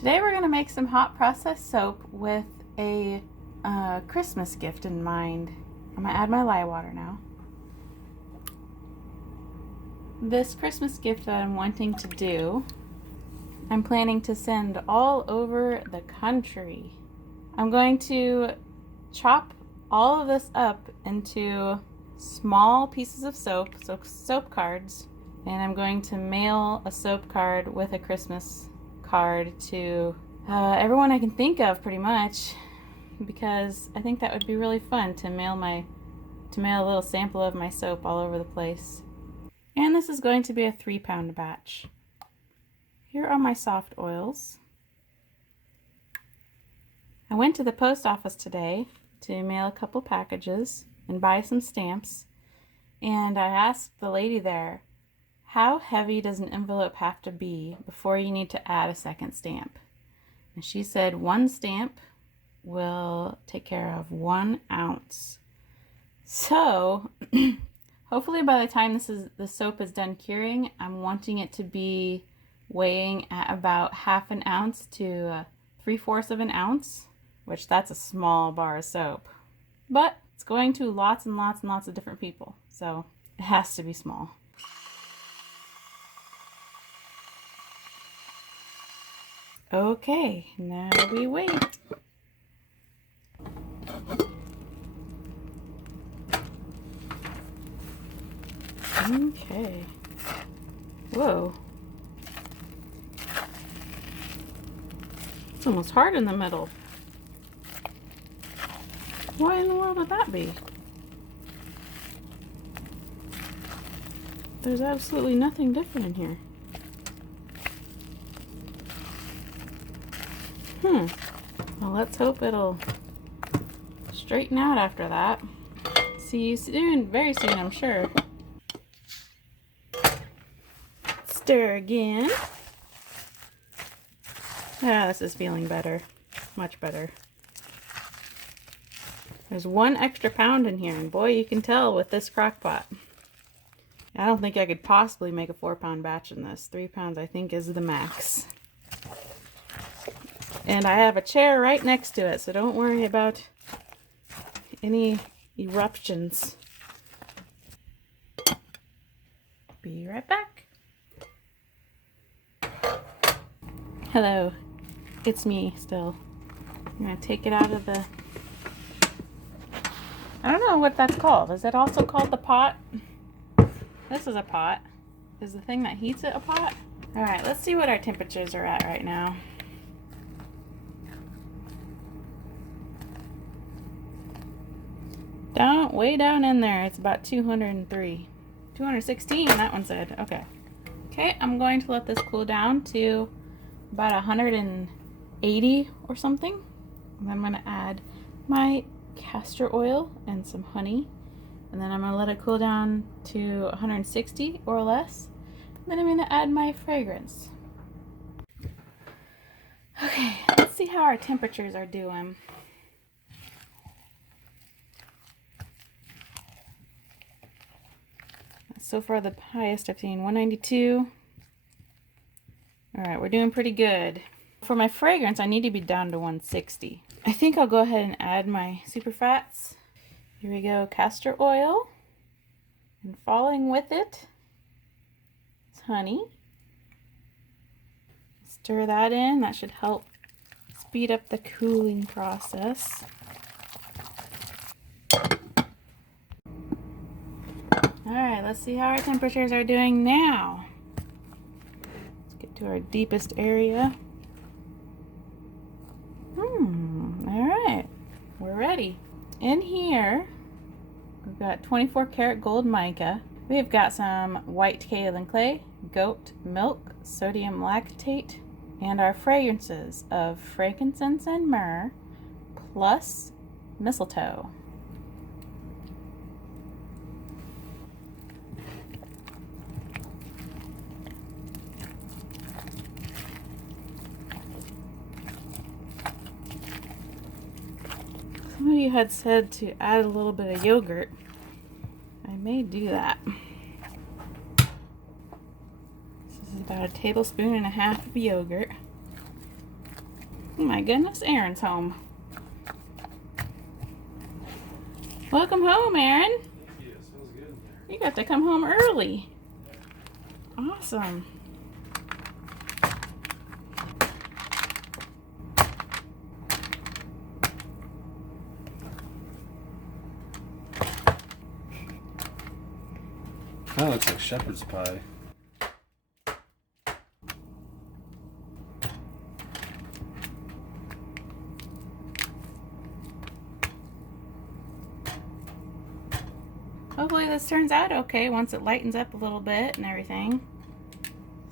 Today we're going to make some hot process soap with a Christmas gift in mind. I'm going to add my lye water now. This Christmas gift that I'm wanting to do, I'm planning to send all over the country. I'm going to chop all of this up into small pieces of soap, so soap cards, and I'm going to mail a soap card with a Christmas card to everyone I can think of, pretty much, because I think that would be really fun to mail a little sample of my soap all over the place. And this is going to be a 3-pound batch. Here are my soft oils. I went to the post office today to mail a couple packages and buy some stamps, and I asked the lady there, how heavy does an envelope have to be before you need to add a second stamp? And she said 1 stamp will take care of 1 ounce. So hopefully by the time the soap is done curing, I'm wanting it to be weighing at about 1/2 ounce to 3/4 of an ounce, which that's a small bar of soap. But it's going to lots and lots and lots of different people, so it has to be small. Okay, now we wait. Okay. Whoa. It's almost hard in the middle. Why in the world would that be? There's absolutely nothing different in here. Well, let's hope it'll straighten out after that. See you soon, very soon, I'm sure. Stir again. Ah, this is feeling better. Much better. There's 1 extra pound in here, and boy, you can tell with this crock pot. I don't think I could possibly make a 4-pound batch in this. 3 pounds, I think, is the max. And I have a chair right next to it, so don't worry about any eruptions. Be right back. Hello, it's me still. I'm gonna take it out of the... I don't know what that's called. Is it also called the pot? This is a pot. Is the thing that heats it a pot? Alright, let's see what our temperatures are at right now. Way down in there, it's about 203. 216, that one said. Okay. Okay, I'm going to let this cool down to about 180 or something. And I'm going to add my castor oil and some honey. And then I'm going to let it cool down to 160 or less. And then I'm going to add my fragrance. Okay, let's see how our temperatures are doing. So far the highest I've seen, 192. Alright, we're doing pretty good. For my fragrance, I need to be down to 160. I think I'll go ahead and add my super fats. Here we go, castor oil. And following with it is honey. Stir that in, that should help speed up the cooling process. Alright, let's see how our temperatures are doing now. Let's get to our deepest area. Alright, we're ready. In here, we've got 24 karat gold mica. We've got some white kaolin clay, goat milk, sodium lactate, and our fragrances of frankincense and myrrh, plus mistletoe. Some of you had said to add a little bit of yogurt. I may do that. This is about 1.5 tablespoons of yogurt. Oh my goodness, Aaron's home. Welcome home, Aaron. Thank you. It smells good in there. You got to come home early. Awesome. That looks like shepherd's pie. Hopefully this turns out okay once it lightens up a little bit and everything.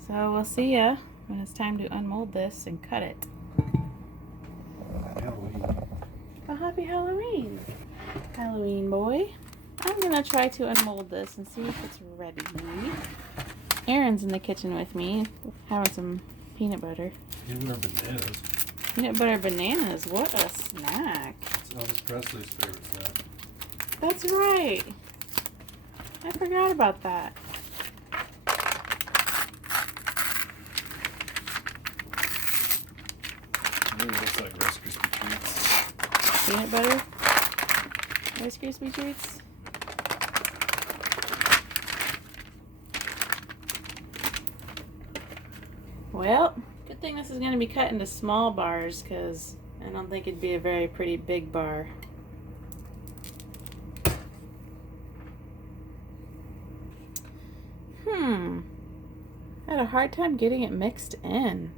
So we'll see ya when it's time to unmold this and cut it. Halloween. Well, happy Halloween, Halloween boy. I'm gonna try to unmold this and see if it's ready. Aaron's in the kitchen with me, having some peanut butter. Peanut butter bananas. Peanut butter bananas, what a snack. It's Elvis Presley's favorite snack. That's right. I forgot about that. It looks like Rice Krispie treats. Peanut butter, Rice Krispie treats. Well, good thing this is going to be cut into small bars because I don't think it'd be a very pretty big bar. I had a hard time getting it mixed in.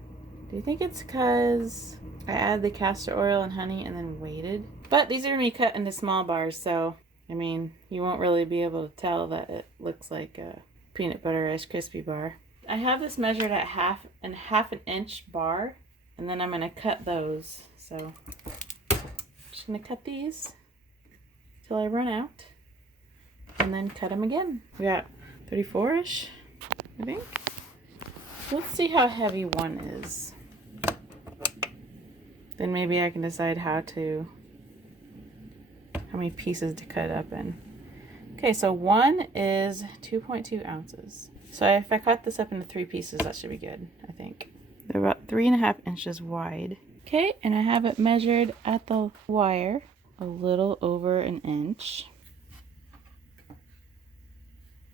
Do you think it's because I added the castor oil and honey and then waited? But these are going to be cut into small bars, so, I mean, you won't really be able to tell that it looks like a peanut butter Rice Krispie bar. I have this measured at half an inch bar, and then I'm going to cut those. So, I'm just going to cut these till I run out, and then cut them again. We got 34-ish, I think. Let's see how heavy one is. Then maybe I can decide how many pieces to cut up in. Okay, so one is 2.2 ounces. So if I cut this up into 3 pieces, that should be good, I think. They're about 3.5 inches wide. Okay, and I have it measured at the wire, a little over an inch.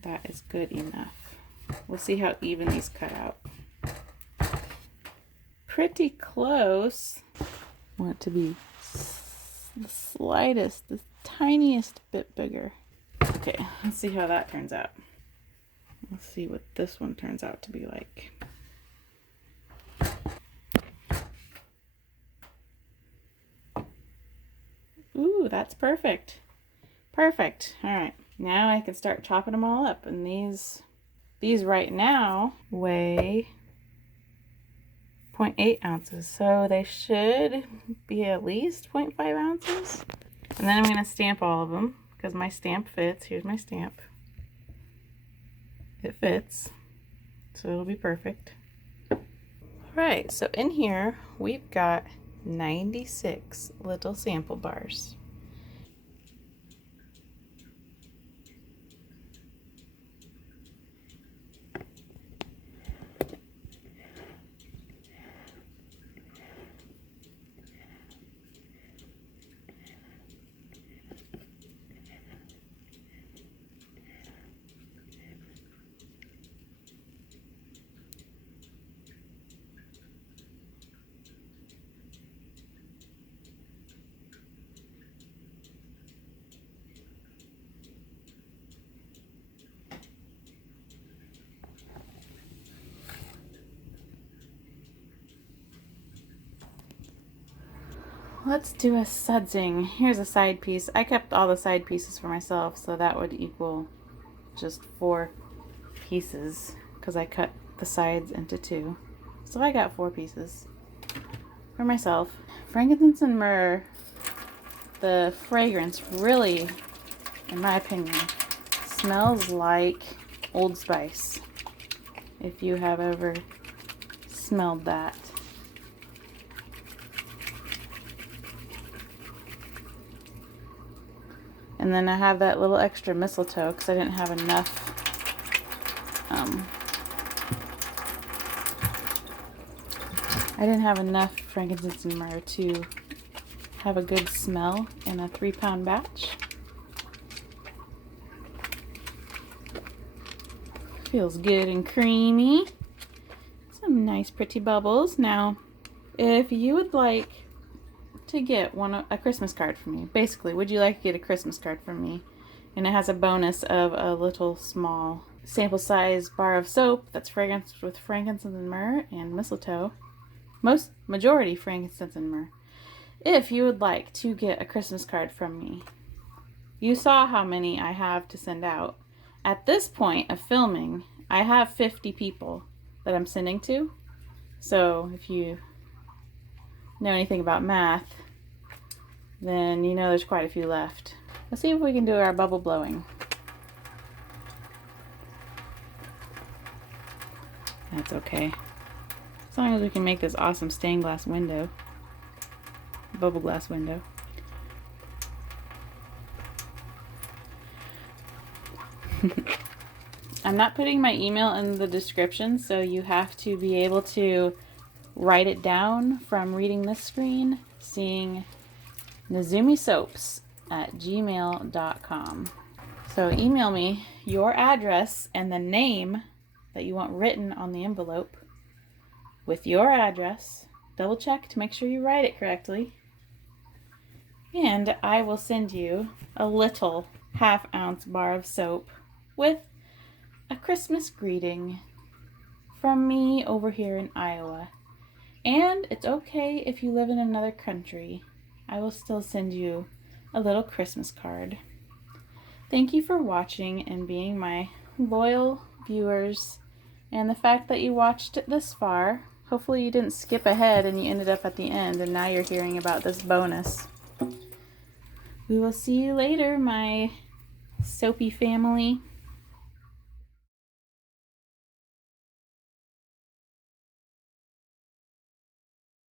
That is good enough. We'll see how even these cut out. Pretty close. I want it to be the slightest, the tiniest bit bigger. Okay, let's see how that turns out. Let's see what this one turns out to be like. Ooh, that's perfect. Perfect. All right, now I can start chopping them all up. And these right now weigh 0.8 ounces. So they should be at least 0.5 ounces. And then I'm going to stamp all of them because my stamp fits. Here's my stamp. It fits. So it'll be perfect. All right, so in here we've got 96 little sample bars. Let's do a sudsing. Here's a side piece. I kept all the side pieces for myself, so that would equal just 4 pieces because I cut the sides into 2. So I got 4 pieces for myself. Frankincense and myrrh, the fragrance really, in my opinion, smells like Old Spice. If you have ever smelled that. And then I have that little extra mistletoe because I didn't have enough I didn't have enough frankincense and myrrh to have a good smell in a 3-pound batch. Feels good and creamy. Some nice pretty bubbles. Now, if you would like to get a Christmas card from me, basically, would you like to get a Christmas card from me? And it has a bonus of a little small sample size bar of soap that's fragranced with frankincense and myrrh and mistletoe. Majority frankincense and myrrh. If you would like to get a Christmas card from me, you saw how many I have to send out. At this point of filming, I have 50 people that I'm sending to. So if you know anything about math, then you know there's quite a few left. Let's see if we can do our bubble blowing. That's okay. As long as we can make this awesome stained glass window. Bubble glass window. I'm not putting my email in the description, so you have to be able to write it down from reading this screen, seeing nezumisoaps@gmail.com. So email me your address and the name that you want written on the envelope with your address. Double check to make sure you write it correctly. And I will send you a little 1/2-ounce bar of soap with a Christmas greeting from me over here in Iowa. And it's okay if you live in another country. I will still send you a little Christmas card. Thank you for watching and being my loyal viewers, and the fact that you watched it this far. Hopefully you didn't skip ahead and you ended up at the end and now you're hearing about this bonus. We will see you later, my soapy family.